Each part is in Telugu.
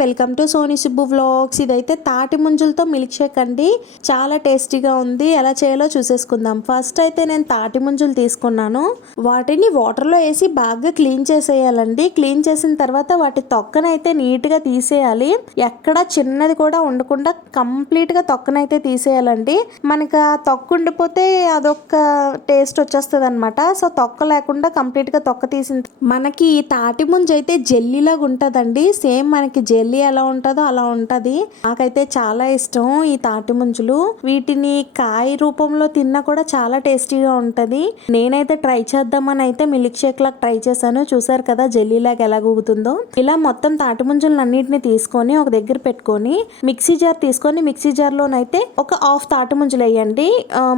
Welcome to Sony Subbu vlogs. ఇదైతే తాటి ముంజులతో మిల్క్ షేక్ అండి. చాలా టేస్టీగా ఉంది. ఎలా చేయాలో చూసేసుకుందాం. ఫస్ట్ అయితే నేను తాటి ముంజులు తీసుకున్నాను. వాటిని వాటర్లో వేసి బాగా క్లీన్ చేసేయాలండి. క్లీన్ చేసిన తర్వాత వాటి తొక్కనైతే నీట్గా తీసేయాలి. ఎక్కడ చిన్నది కూడా ఉండకుండా కంప్లీట్గా తొక్కనైతే తీసేయాలండి. మనకి ఆ తొక్క ఉండిపోతే అదొక టేస్ట్ వచ్చేస్తుంది అనమాట సో తొక్క లేకుండా కంప్లీట్గా తొక్క తీసిన మనకి ఈ తాటి ముంజు అయితే జెల్లీలాగా ఉంటుందండి. సేమ్ మనకి జెల్లీ ఎలా ఉంటుందో అలా ఉంటుంది. నాకైతే చాలా ఇష్టం ఈ తాటి ముంజులు. వీటిని కాయ రూపంలో తిన్నా కూడా చాలా టేస్టీగా ఉంటుంది. నేనైతే ట్రై చేద్దామని అయితే మిల్క్ షేక్ లాగా ట్రై చేశాను. చూసారు కదా జెల్లీ లాగా ఎలా ఊగుతుందో ఇలా మొత్తం తాటి ముంజులను అన్నిటిని తీసుకొని ఒక దగ్గర పెట్టుకొని మిక్సీ జార్ తీసుకొని మిక్సీ జార్లోనైతే ఒక హాఫ్ తాటి ముంజులు వేయండి.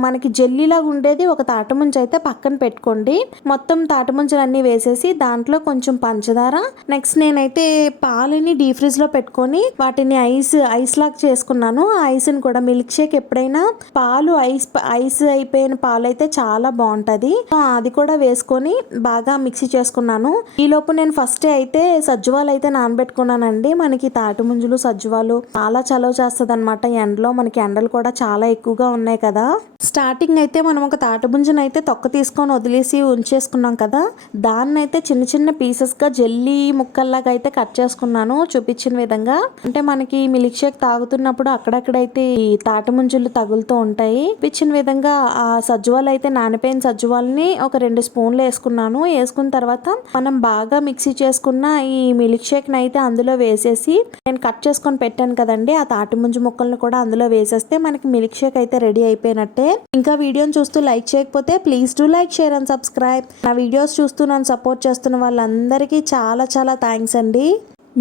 మనకి జెల్లీలాగా ఉండేది ఒక తాటి ముంజు అయితే పక్కన పెట్టుకోండి. మొత్తం తాటి ముంజలు అన్ని వేసేసి దాంట్లో కొంచెం పంచదార. నెక్స్ట్ నేనైతే పాలని డీ ఫ్రిజ్ లో పెట్టుకొని వాటిని ఐస్ ఐస్ లాగా చేసుకున్నాను. ఆ ఐస్ని కూడా మిల్క్ షేక్ ఎప్పుడైనా పాలు ఐస్ ఐస్ అయిపోయిన పాలు అయితే చాలా బాగుంటది. అది కూడా వేసుకొని బాగా మిక్సీ చేసుకున్నాను. ఈ లోపు నేను ఫస్ట్ అయితే సజ్జువాలు అయితే నానబెట్టుకున్నానండి. మనకి తాటి ముంజులు సజ్జువాలు చాలా చలవ చేస్తుంది అనమాట ఎండలో మనకి ఎండలు కూడా చాలా ఎక్కువగా ఉన్నాయి కదా. స్టార్టింగ్ అయితే మనం ఒక తాటి ముంజును అయితే తొక్క తీసుకొని వదిలేసి ఉంచేసుకున్నాం కదా. దాన్ని అయితే చిన్న చిన్న పీసెస్గా జెల్లీ ముక్కల్లాగా అయితే కట్ చేసుకున్నాను. చూపించిన విధంగా అంటే మనకి మిల్క్ షేక్ తాగుతున్నప్పుడు అక్కడక్కడైతే ఈ తాటి ముంజులు తగులుతూ ఉంటాయి. చూపించిన విధంగా ఆ సజ్జువాలు అయితే నానిపోయిన సజ్జువాలని ఒక రెండు స్పూన్లు వేసుకున్నాను. వేసుకున్న తర్వాత మనం బాగా మిక్సీ చేసుకున్న ఈ మిల్క్ షేక్ అయితే అందులో వేసేసి నేను కట్ చేసుకొని పెట్టాను కదండి. ఆ తాటి ముంజు ముక్కలను కూడా అందులో వేసేస్తే మనకి మిల్క్ షేక్ అయితే రెడీ అయిపోయినట్టే. ఇంకా వీడియోని చూస్తూ లైక్ చేయకపోతే please do like share and subscribe. నా వీడియోస్ చూస్తూ నన్ను సపోర్ట్ చేస్తున్న వాళ్ళందరికీ చాలా చాలా థ్యాంక్స్ అండి.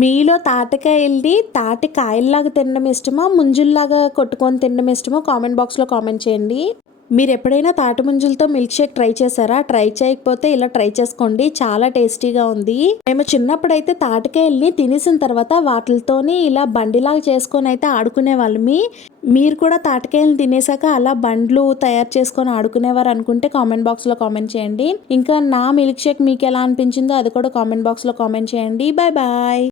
మీలో తాటికాయల్ని తాటి కాయల్లాగా తినడం ఇష్టమా? ముంజుల్లాగా కొట్టుకొని తినడం ఇష్టమో? కామెంట్ బాక్స్లో కామెంట్ చేయండి. మీరు ఎప్పుడైనా తాటి ముంజులతో మిల్క్ షేక్ ట్రై చేశారా? ట్రై చేయకపోతే ఇలా ట్రై చేసుకోండి. చాలా టేస్టీగా ఉంది. మేము చిన్నప్పుడు అయితే తాటికాయల్ని తినేసిన తర్వాత వాటితోని ఇలా బండిలాగా చేసుకొని అయితే ఆడుకునే వాళ్ళమి మీరు కూడా తాటికాయలు తినేసాక అలా బండ్లు తయారు చేసుకొని ఆడుకునేవారు అనుకుంటే కామెంట్ బాక్స్లో కామెంట్ చేయండి. ఇంకా నా మిల్క్ షేక్ మీకు ఎలా అనిపించిందో అది కూడా కామెంట్ బాక్స్లో కామెంట్ చేయండి. Bye bye.